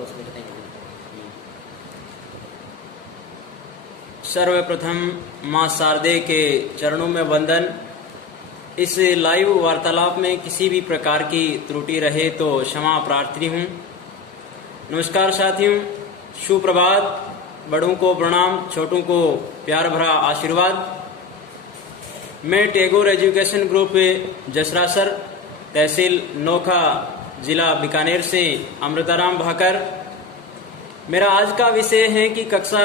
तो उसमें बताएंगे। सर्वप्रथम मां शारदे के चरणों में वंदन। इस लाइव वार्तालाप में किसी भी प्रकार की त्रुटि रहे तो क्षमा प्रार्थी हूँ। नमस्कार साथियों, सुप्रभात। बड़ों को प्रणाम, छोटों को प्यार भरा आशीर्वाद। मैं टैगोर एजुकेशन ग्रुप जसरासर, तहसील नोखा, जिला बीकानेर से अमृताराम भाकर। मेरा आज का विषय है कि कक्षा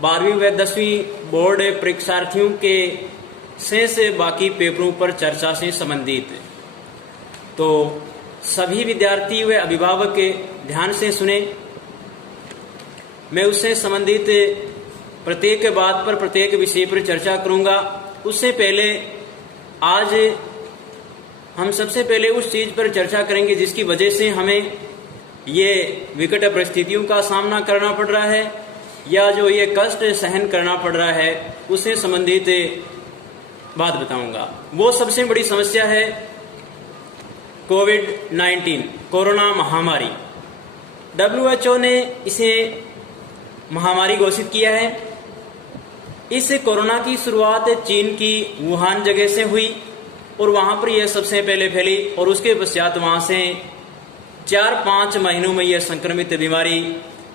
12वीं व 10वीं बोर्ड परीक्षार्थियों के शेष बाकी पेपरों पर चर्चा से संबंधित। तो सभी विद्यार्थी व अभिभावक ध्यान से सुने। मैं उससे संबंधित प्रत्येक बात पर, प्रत्येक विषय पर चर्चा करूंगा। उससे पहले आज हम सबसे पहले उस चीज पर चर्चा करेंगे जिसकी वजह से हमें ये विकट परिस्थितियों का सामना करना पड़ रहा है या जो ये कष्ट सहन करना पड़ रहा है, उससे संबंधित बात बताऊंगा। वो सबसे बड़ी समस्या है कोविड-19, कोरोना महामारी। WHO ने इसे महामारी घोषित किया है। इस कोरोना की शुरुआत चीन की वुहान जगह से हुई और वहां पर यह सबसे पहले फैली और उसके पश्चात वहां से 4-5 महीनों में यह संक्रमित बीमारी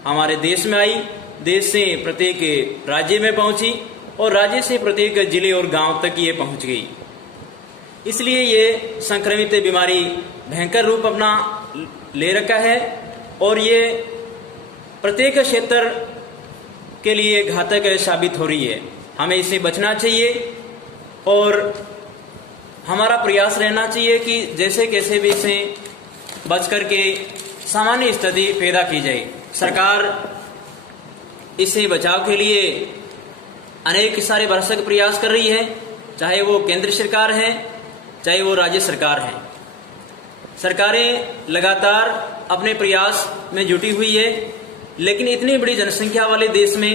हमारे देश में आई। देश से प्रत्येक राज्य में पहुंची और राज्य से प्रत्येक जिले और गांव तक ये पहुंच गई। इसलिए ये संक्रमित बीमारी भयंकर रूप अपना ले रखा है और ये प्रत्येक क्षेत्र के लिए घातक साबित हो रही है। हमें इससे बचना चाहिए और हमारा प्रयास रहना चाहिए कि जैसे कैसे भी इसे बच करके सामान्य स्थिति पैदा की जाए। सरकार इससे बचाव के लिए अनेक सारे भरसक प्रयास कर रही है, चाहे वो केंद्र सरकार है, चाहे वो राज्य सरकार है। सरकारें लगातार अपने प्रयास में जुटी हुई है, लेकिन इतनी बड़ी जनसंख्या वाले देश में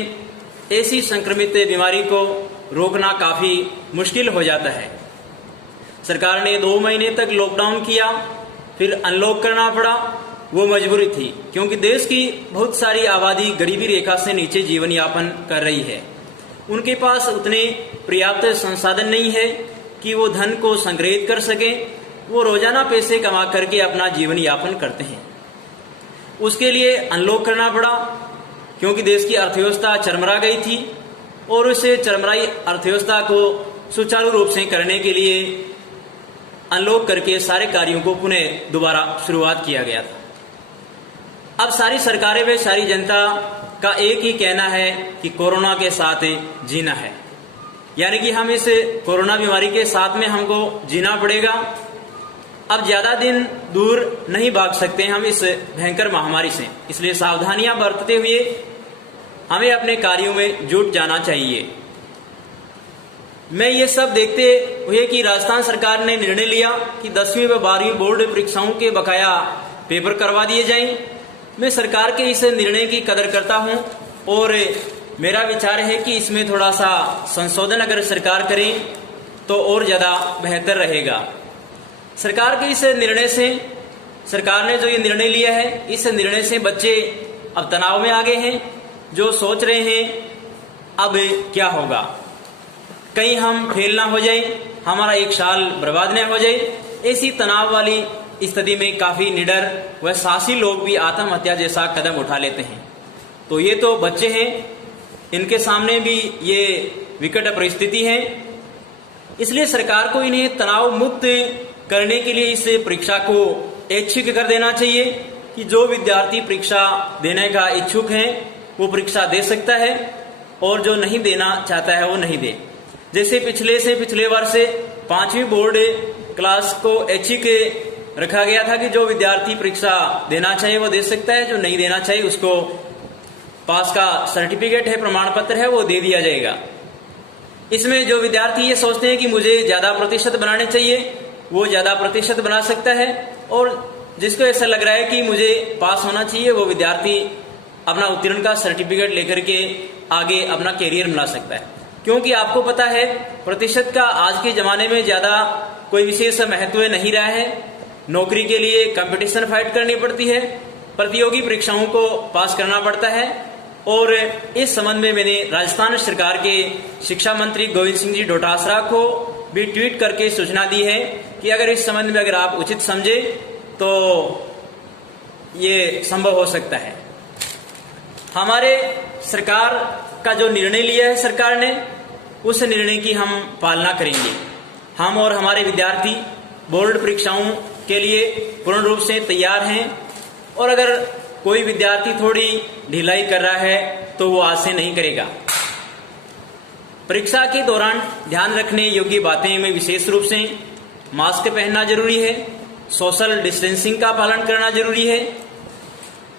ऐसी संक्रमित बीमारी को रोकना काफी मुश्किल हो जाता है। सरकार ने 2 महीने तक लॉकडाउन किया, फिर अनलॉक करना पड़ा। वो मजबूरी थी क्योंकि देश की बहुत सारी आबादी गरीबी रेखा से नीचे जीवन यापन कर रही है। उनके पास उतने पर्याप्त संसाधन नहीं है कि वो धन को संग्रहित कर सके। वो रोजाना पैसे कमा करके अपना जीवन यापन करते हैं। उसके लिए अनलॉक करना पड़ा क्योंकि देश की अर्थव्यवस्था चरमरा गई थी और उस चरमराई अर्थव्यवस्था को सुचारू रूप से करने के लिए अनलॉक करके सारे कार्यों को पुनः दोबारा शुरुआत किया गया था। अब सारी सरकारें व सारी जनता का एक ही कहना है कि कोरोना के साथ जीना है, यानी कि हम इस कोरोना बीमारी के साथ में हमको जीना पड़ेगा। अब ज्यादा दिन दूर नहीं भाग सकते हम इस भयंकर महामारी से, इसलिए सावधानियां बरतते हुए हमें अपने कार्यों में जुट जाना चाहिए। मैं ये सब देखते हुए कि राजस्थान सरकार ने निर्णय लिया कि 10वीं व 12वीं बोर्ड परीक्षाओं के बकाया पेपर करवा दिए जाएं। मैं सरकार के इस निर्णय की कदर करता हूं और मेरा विचार है कि इसमें थोड़ा सा संशोधन अगर सरकार करे तो और ज्यादा बेहतर रहेगा। सरकार के इस निर्णय से, सरकार ने जो ये निर्णय लिया है, इस निर्णय से बच्चे अब तनाव में आ गए हैं, जो सोच रहे हैं अब क्या होगा, कहीं हम फेल ना हो जाए, हमारा एक साल बर्बाद ना हो जाए। ऐसी तनाव वाली स्थिति में काफी निडर व साहसी लोग भी आत्महत्या जैसा कदम उठा लेते हैं। तो ये तो बच्चे हैं, इनके सामने भी ये विकट परिस्थिति है। इसलिए सरकार को इन्हें तनाव मुक्त करने के लिए इस परीक्षा को ऐच्छिक कर देना चाहिए कि जो विद्यार्थी परीक्षा देने का इच्छुक है वो परीक्षा दे सकता है और जो नहीं देना चाहता है वो नहीं दे। जैसे पिछले वर्ष 5वीं बोर्ड क्लास को ऐच्छिक रखा गया था कि जो विद्यार्थी परीक्षा देना चाहिए वो दे सकता है, जो नहीं देना चाहिए उसको पास का सर्टिफिकेट है, प्रमाण पत्र है, वो दे दिया जाएगा। इसमें जो विद्यार्थी ये सोचते हैं कि मुझे ज्यादा प्रतिशत बनाने चाहिए, वो ज्यादा प्रतिशत बना सकता है, और जिसको ऐसा लग रहा है कि मुझे पास होना चाहिए, वो विद्यार्थी अपना उत्तीर्ण का सर्टिफिकेट लेकर के आगे अपना कैरियर बना सकता है। क्योंकि आपको पता है प्रतिशत का आज के जमाने में ज्यादा कोई विशेष महत्व नहीं रहा है। नौकरी के लिए कंपटीशन फाइट करनी पड़ती है प्रतियोगी परीक्षाओं को पास करना पड़ता है। और इस संबंध में मैंने राजस्थान सरकार के शिक्षा मंत्री गोविंद सिंह जी डोटासरा को भी ट्वीट करके सूचना दी है कि अगर इस संबंध में अगर आप उचित समझे तो ये संभव हो सकता है। हमारे सरकार का जो निर्णय लिया है सरकार ने, उस निर्णय की हम पालना करेंगे। हम और हमारे विद्यार्थी बोर्ड परीक्षाओं के लिए पूर्ण रूप से तैयार हैं और अगर कोई विद्यार्थी थोड़ी ढिलाई कर रहा है तो वो आज से नहीं करेगा। परीक्षा के दौरान ध्यान रखने योग्य बातें में विशेष रूप से मास्क पहनना जरूरी है, सोशल डिस्टेंसिंग का पालन करना जरूरी है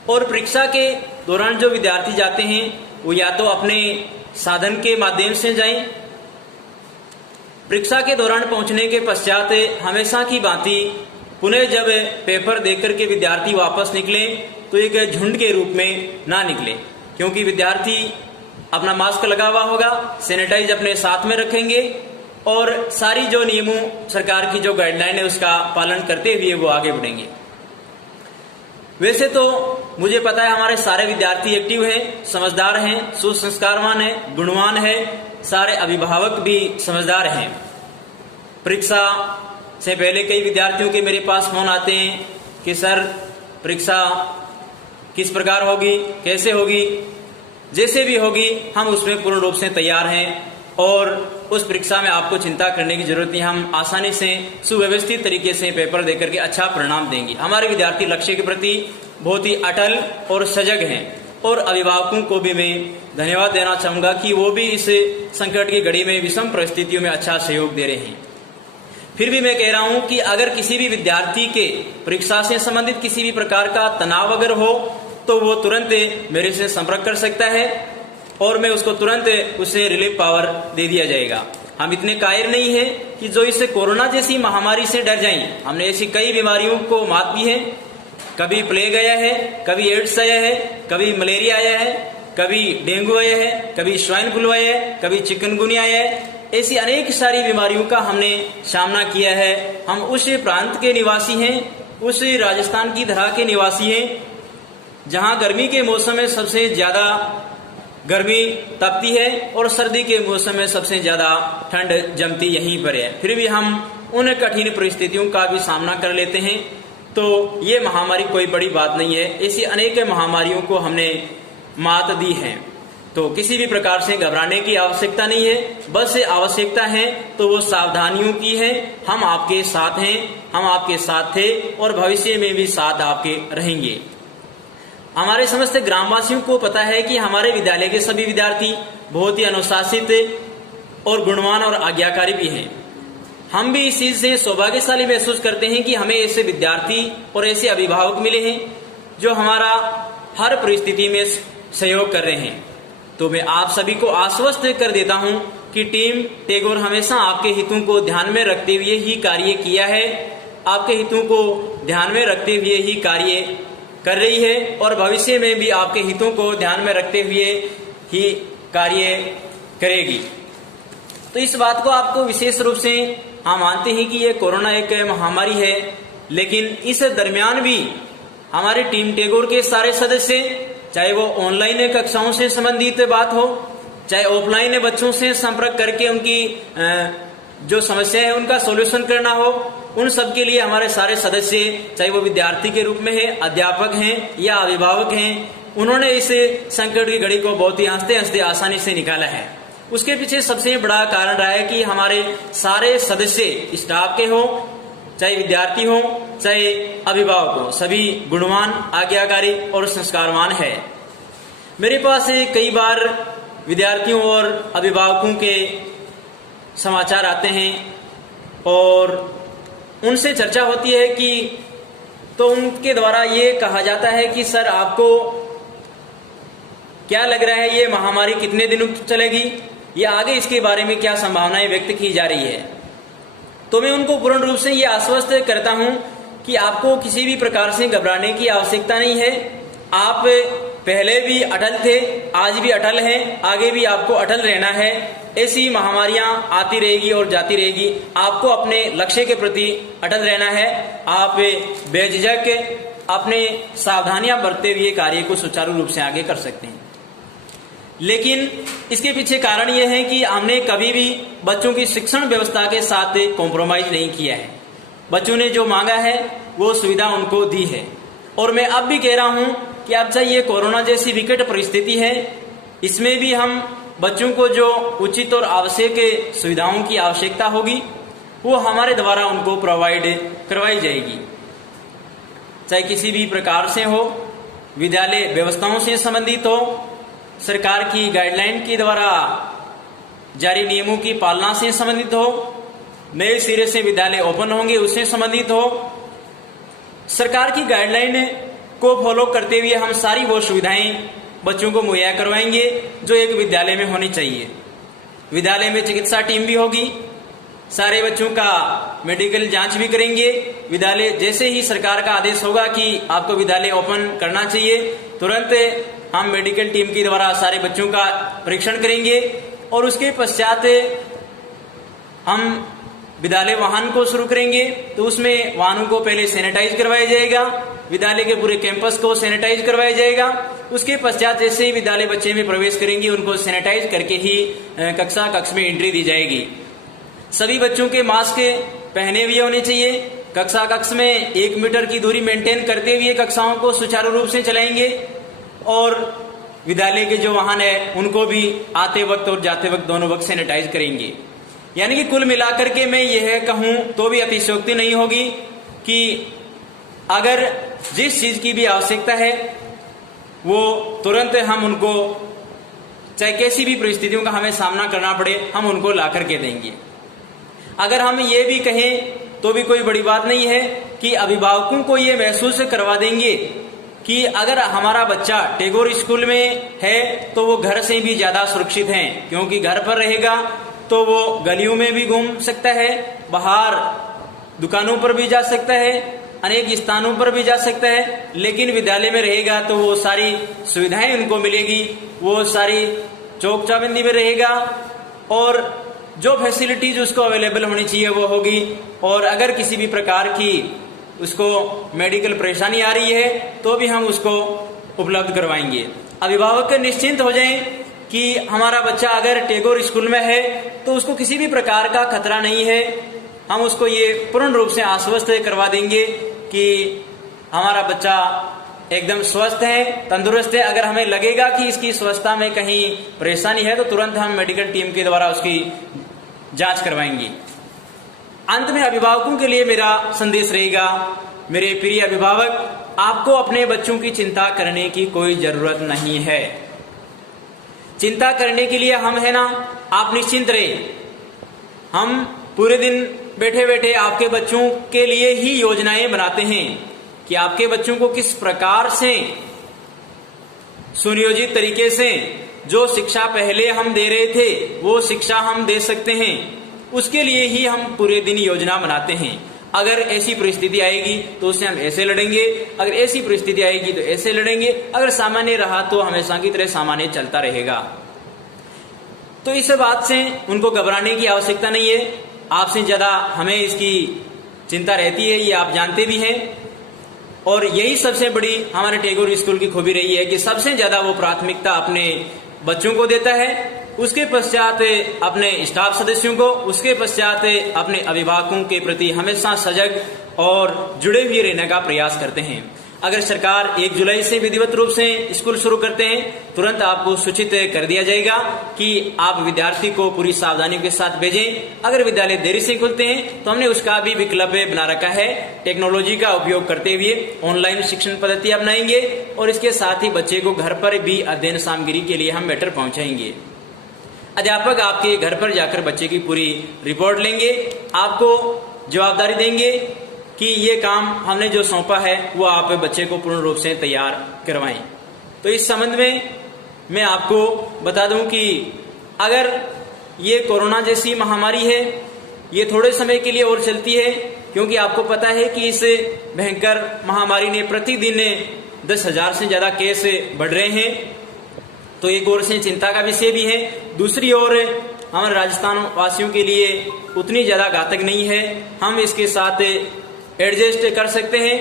और परीक्षा के दौरान जो विद्यार्थी जाते हैं वो या तो अपने साधन के माध्यम से जाएं। परीक्षा के दौरान पहुंचने के पश्चात हमेशा की भांति पुनः जब पेपर देकर के विद्यार्थी वापस निकले तो एक झुंड के रूप में ना निकले, क्योंकि विद्यार्थी अपना मास्क लगा हुआ होगा, सैनिटाइज अपने साथ में रखेंगे और सारी जो नियमों सरकार की जो गाइडलाइन है उसका पालन करते हुए वो आगे बढ़ेंगे। वैसे तो मुझे पता है हमारे सारे विद्यार्थी एक्टिव हैं, समझदार हैं, सुसंस्कारवान हैं, गुणवान हैं, सारे अभिभावक भी समझदार हैं। परीक्षा से पहले कई विद्यार्थियों के मेरे पास फोन आते हैं कि सर परीक्षा किस प्रकार होगी, कैसे होगी, जैसे भी होगी हम उसमें पूर्ण रूप से तैयार हैं और उस परीक्षा में आपको चिंता करने की जरूरत नहीं, हम आसानी से सुव्यवस्थित तरीके से पेपर देकर के अच्छा परिणाम देंगे। हमारे विद्यार्थी लक्ष्य के प्रति बहुत ही अटल और सजग हैं और अभिभावकों को भी मैं धन्यवाद देना चाहूंगा कि वो भी इस संकट की घड़ी में विषम परिस्थितियों में अच्छा सहयोग दे रहे हैं। फिर भी मैं कह रहा हूं कि अगर किसी भी विद्यार्थी के परीक्षा से संबंधित किसी भी प्रकार का तनाव अगर हो तो वो तुरंत मेरे से संपर्क कर सकता है और मैं उसको तुरंत उसे रिलीफ पावर दे दिया जाएगा। हम इतने कायर नहीं है कि जो इस कोरोना जैसी महामारी से डर जाएं। हमने ऐसी कई बीमारियों को मात दी है, कभी प्लेग आया है, कभी एड्स आया है, कभी मलेरिया आया है, कभी डेंगू आया है, कभी स्वाइन फ्लू आया है, कभी चिकनगुनिया आया है। ऐसी अनेक सारी बीमारियों का हमने सामना किया है। हम उस प्रांत के निवासी हैं, उस राजस्थान की धरा के निवासी हैं जहां गर्मी के मौसम में सबसे ज्यादा गर्मी तपती है और सर्दी के मौसम में सबसे ज्यादा ठंड जमती यहीं पर है। फिर भी हम उन कठिन परिस्थितियों का भी सामना कर लेते हैं। तो ये महामारी कोई बड़ी बात नहीं है, ऐसी अनेक महामारियों को हमने मात दी है। तो किसी भी प्रकार से घबराने की आवश्यकता नहीं है, बस आवश्यकता है तो वो सावधानियों की है। हम आपके साथ हैं, हम आपके साथ थे और भविष्य में भी साथ आपके रहेंगे। हमारे समस्त ग्रामवासियों को पता है कि हमारे विद्यालय के सभी विद्यार्थी बहुत ही अनुशासित और गुणवान और आज्ञाकारी भी हैं। हम भी इस चीज से सौभाग्यशाली महसूस करते हैं कि हमें ऐसे विद्यार्थी और ऐसे अभिभावक मिले हैं जो हमारा हर परिस्थिति में सहयोग कर रहे हैं। तो मैं आप सभी को आश्वस्त कर देता हूं कि टीम टैगोर हमेशा आपके हितों को ध्यान में रखते हुए ही कार्य किया है, आपके हितों को ध्यान में रखते हुए ही कार्य कर रही है और भविष्य में भी आपके हितों को ध्यान में रखते हुए ही कार्य करेगी। तो इस बात को आपको विशेष रूप से हम मानते हैं कि ये कोरोना एक महामारी है, लेकिन इस दरमियान भी हमारी टीम टैगोर के सारे सदस्य, चाहे वो ऑनलाइन कक्षाओं से संबंधित बात हो, चाहे ऑफलाइन बच्चों से संपर्क करके उनकी जो समस्या है उनका सॉल्यूशन करना हो, उन सब के लिए हमारे सारे सदस्य, चाहे वो विद्यार्थी के रूप में है, अध्यापक हैं या अभिभावक हैं, उन्होंने इस संकट की घड़ी को बहुत ही हंसते हंसते आसानी से निकाला है। उसके पीछे सबसे बड़ा कारण रहा है कि हमारे सारे सदस्य, स्टाफ के हो, चाहे विद्यार्थी हो, चाहे अभिभावक हो, सभी गुणवान, आज्ञाकारी और संस्कारवान है। मेरे पास कई बार विद्यार्थियों और अभिभावकों के समाचार आते हैं और उनसे चर्चा होती है कि तो उनके द्वारा ये कहा जाता है कि सर आपको क्या लग रहा है ये महामारी कितने दिनों चलेगी या आगे इसके बारे में क्या संभावनाएं व्यक्त की जा रही है। तो मैं उनको पूर्ण रूप से ये आश्वस्त करता हूं कि आपको किसी भी प्रकार से घबराने की आवश्यकता नहीं है। आप पहले भी अटल थे, आज भी अटल हैं, आगे भी आपको अटल रहना है। ऐसी महामारियां आती रहेगी और जाती रहेगी, आपको अपने लक्ष्य के प्रति अटल रहना है। आप बेझिझक अपने सावधानियां बरतते हुए कार्य को सुचारू रूप से आगे कर सकते हैं। लेकिन इसके पीछे कारण यह है कि हमने कभी भी बच्चों की शिक्षण व्यवस्था के साथ कॉम्प्रोमाइज नहीं किया है। बच्चों ने जो मांगा है वो सुविधा उनको दी है। और मैं अब भी कह रहा हूं कि अब चाहे ये कोरोना जैसी विकट परिस्थिति है, इसमें भी हम बच्चों को जो उचित और आवश्यक सुविधाओं की आवश्यकता होगी वो हमारे द्वारा उनको प्रोवाइड करवाई जाएगी, चाहे किसी भी प्रकार से हो, विद्यालय व्यवस्थाओं से संबंधित हो, सरकार की गाइडलाइन के द्वारा जारी नियमों की पालना से संबंधित हो, नए सिरे से विद्यालय ओपन होंगे उससे संबंधित हो। सरकार की गाइडलाइन को फॉलो करते हुए हम सारी वो सुविधाएं बच्चों को मुहैया करवाएंगे जो एक विद्यालय में होनी चाहिए। विद्यालय में चिकित्सा टीम भी होगी, सारे बच्चों का मेडिकल जांच भी करेंगे। विद्यालय जैसे ही सरकार का आदेश होगा कि आपको विद्यालय ओपन करना चाहिए, तुरंत हम मेडिकल टीम के द्वारा सारे बच्चों का परीक्षण करेंगे और उसके पश्चात हम विद्यालय वाहन को शुरू करेंगे। तो उसमें वाहनों को पहले सैनिटाइज करवाया जाएगा, विद्यालय के पूरे कैंपस को सैनिटाइज करवाया जाएगा। उसके पश्चात जैसे ही विद्यालय बच्चे में प्रवेश करेंगे उनको सैनिटाइज करके ही कक्ष में एंट्री दी जाएगी। सभी बच्चों के मास्क पहने हुए होने चाहिए। कक्ष में 1 मीटर की दूरी मेंटेन करते हुए कक्षाओं को सुचारू रूप से चलाएंगे और विद्यालय के जो वाहन है उनको भी आते वक्त और जाते वक्त दोनों वक्त सैनिटाइज करेंगे। यानी कि कुल मिलाकर के मैं यह कहूं तो भी अतिशयोक्ति नहीं होगी कि अगर जिस चीज की भी आवश्यकता है वो तुरंत हम उनको, चाहे कैसी भी परिस्थितियों का हमें सामना करना पड़े, हम उनको ला करके देंगे। अगर हम ये भी कहें तो भी कोई बड़ी बात नहीं है कि अभिभावकों को ये महसूस करवा देंगे कि अगर हमारा बच्चा टैगोर स्कूल में है तो वो घर से भी ज्यादा सुरक्षित है, क्योंकि घर पर रहेगा तो वो गलियों में भी घूम सकता है, बाहर दुकानों पर भी जा सकता है, अनेक स्थानों पर भी जा सकता है। लेकिन विद्यालय में रहेगा तो वो सारी सुविधाएं उनको मिलेगी, वो सारी चौक चौबंदी में रहेगा और जो फैसिलिटीज उसको अवेलेबल होनी चाहिए वो होगी। और अगर किसी भी प्रकार की उसको मेडिकल परेशानी आ रही है तो भी हम उसको उपलब्ध करवाएंगे। अभिभावक निश्चिंत हो जाएं कि हमारा बच्चा अगर टैगोर स्कूल में है तो उसको किसी भी प्रकार का खतरा नहीं है। हम उसको ये पूर्ण रूप से आश्वस्त करवा देंगे कि हमारा बच्चा एकदम स्वस्थ है, तंदुरुस्त है। अगर हमें लगेगा कि इसकी स्वस्थता में कहीं परेशानी है तो तुरंत हम मेडिकल टीम के द्वारा उसकी जांच करवाएंगे। अंत में अभिभावकों के लिए मेरा संदेश रहेगा, मेरे प्रिय अभिभावक, आपको अपने बच्चों की चिंता करने की कोई जरूरत नहीं है। चिंता करने के लिए हम है ना, आप निश्चिंत रहे। हम पूरे दिन बैठे बैठे आपके बच्चों के लिए ही योजनाएं बनाते हैं कि आपके बच्चों को किस प्रकार से सुनियोजित तरीके से जो शिक्षा पहले हम दे रहे थे वो शिक्षा हम दे सकते हैं, उसके लिए ही हम पूरे दिन योजना बनाते हैं। अगर ऐसी परिस्थिति आएगी तो उससे हम ऐसे लड़ेंगे, अगर ऐसी परिस्थिति आएगी तो ऐसे लड़ेंगे, अगर सामान्य रहा तो हमेशा की तरह सामान्य चलता रहेगा। तो इस बात से उनको घबराने की आवश्यकता नहीं है। आपसे ज्यादा हमें इसकी चिंता रहती है, ये आप जानते भी हैं। और यही सबसे बड़ी हमारे टैगोर स्कूल की खूबी रही है कि सबसे ज्यादा वो प्राथमिकता अपने बच्चों को देता है, उसके पश्चात अपने स्टाफ सदस्यों को, उसके पश्चात अपने अभिभावकों के प्रति हमेशा सजग और जुड़े हुए रहने का प्रयास करते हैं। अगर सरकार 1 जुलाई से विधिवत रूप से स्कूल शुरू करते हैं, तुरंत आपको सूचित कर दिया जाएगा कि आप विद्यार्थी को पूरी सावधानियों के साथ भेजें। अगर विद्यालय देरी से खुलते हैं तो हमने उसका भी विकल्प बना रखा है। टेक्नोलॉजी का उपयोग करते हुए ऑनलाइन शिक्षण पद्धति अपनाएंगे और इसके साथ ही बच्चे को घर पर भी अध्ययन सामग्री के लिए हम मैटर पहुंचाएंगे। अध्यापक आपके घर पर जाकर बच्चे की पूरी रिपोर्ट लेंगे, आपको जवाबदारी देंगे कि ये काम हमने जो सौंपा है वो आप बच्चे को पूर्ण रूप से तैयार करवाएं। तो इस संबंध में मैं आपको बता दूं कि अगर ये कोरोना जैसी महामारी है, ये थोड़े समय के लिए और चलती है, क्योंकि आपको पता है कि इस भयंकर महामारी ने प्रतिदिन 10,000 से ज्यादा केस बढ़ रहे हैं। तो एक ओर से चिंता का विषय भी है, दूसरी ओर हमारे राजस्थान वासियों के लिए उतनी ज्यादा घातक नहीं है, हम इसके साथ एडजस्ट कर सकते हैं।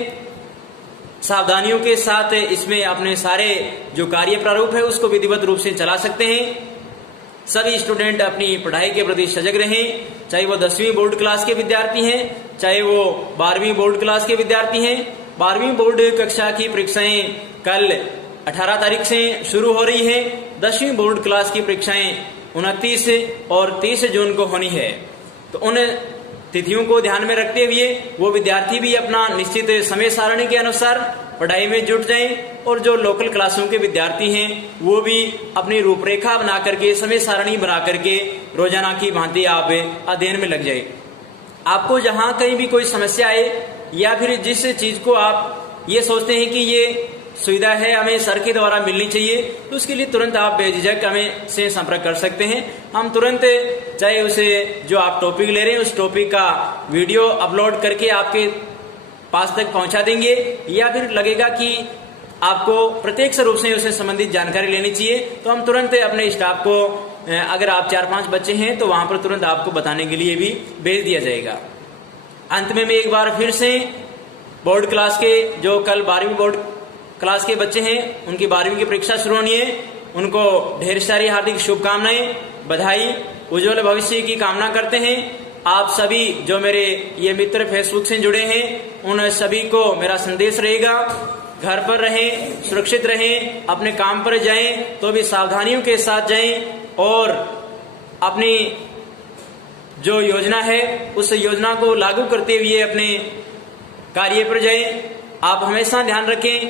सावधानियों के साथ इसमें अपने सारे जो कार्य प्रारूप है उसको विधिवत रूप से चला सकते हैं। सभी स्टूडेंट अपनी पढ़ाई के प्रति सजग रहें, चाहे वो 10वीं बोर्ड क्लास के विद्यार्थी हैं, चाहे वो 12वीं बोर्ड क्लास के विद्यार्थी हैं। 12वीं बोर्ड कक्षा की परीक्षाएं कल 18 तारीख से शुरू हो रही है। 10वीं बोर्ड क्लास की परीक्षाएं 29 और 30 जून को होनी है। तो उन तिथियों को ध्यान में रखते हुए वो विद्यार्थी भी अपना निश्चित समय सारणी के अनुसार पढ़ाई में जुट जाएं, और जो लोकल क्लासों के विद्यार्थी हैं वो भी अपनी रूपरेखा बना करके, समय सारणी बना करके रोजाना की भांति आप अध्ययन में लग जाए। आपको जहां कहीं भी कोई समस्या आए या फिर जिस चीज को आप ये सोचते हैं कि ये सुविधा है हमें सर के द्वारा मिलनी चाहिए, तो उसके लिए तुरंत आप बेझिझक हमें से संपर्क कर सकते हैं। हम तुरंत चाहे उसे जो आप टॉपिक ले रहे हैं उस टॉपिक का वीडियो अपलोड करके आपके पास तक पहुंचा देंगे, या फिर लगेगा कि आपको प्रत्यक्ष रूप से उससे संबंधित जानकारी लेनी चाहिए तो हम तुरंत अपने स्टाफ को, अगर आप 4-5 बच्चे हैं तो वहां पर तुरंत आपको बताने के लिए भी भेज दिया जाएगा। अंत में मैं एक बार फिर से बोर्ड क्लास के जो कल 12वीं बोर्ड क्लास के बच्चे हैं उनकी 12वीं की परीक्षा शुरू होनी है, उनको ढेर सारी हार्दिक शुभकामनाएं, बधाई, उज्जवल भविष्य की कामना करते हैं। आप सभी जो मेरे ये मित्र फेसबुक से जुड़े हैं उन सभी को मेरा संदेश रहेगा, घर पर रहें, सुरक्षित रहें, अपने काम पर जाएं तो भी सावधानियों के साथ जाएं, और अपनी जो योजना है उस योजना को लागू करते हुए अपने कार्य पर जाएं। आप हमेशा ध्यान रखें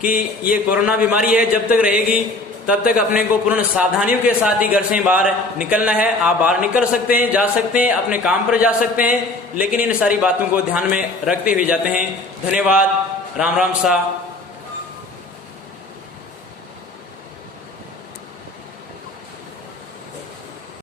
कि ये कोरोना बीमारी है, जब तक रहेगी तब तक अपने को पूर्ण सावधानियों के साथ ही घर से बाहर निकलना है। आप बाहर निकल सकते हैं, जा सकते हैं, अपने काम पर जा सकते हैं, लेकिन इन सारी बातों को ध्यान में रखते हुए जाते हैं। धन्यवाद। राम राम सा।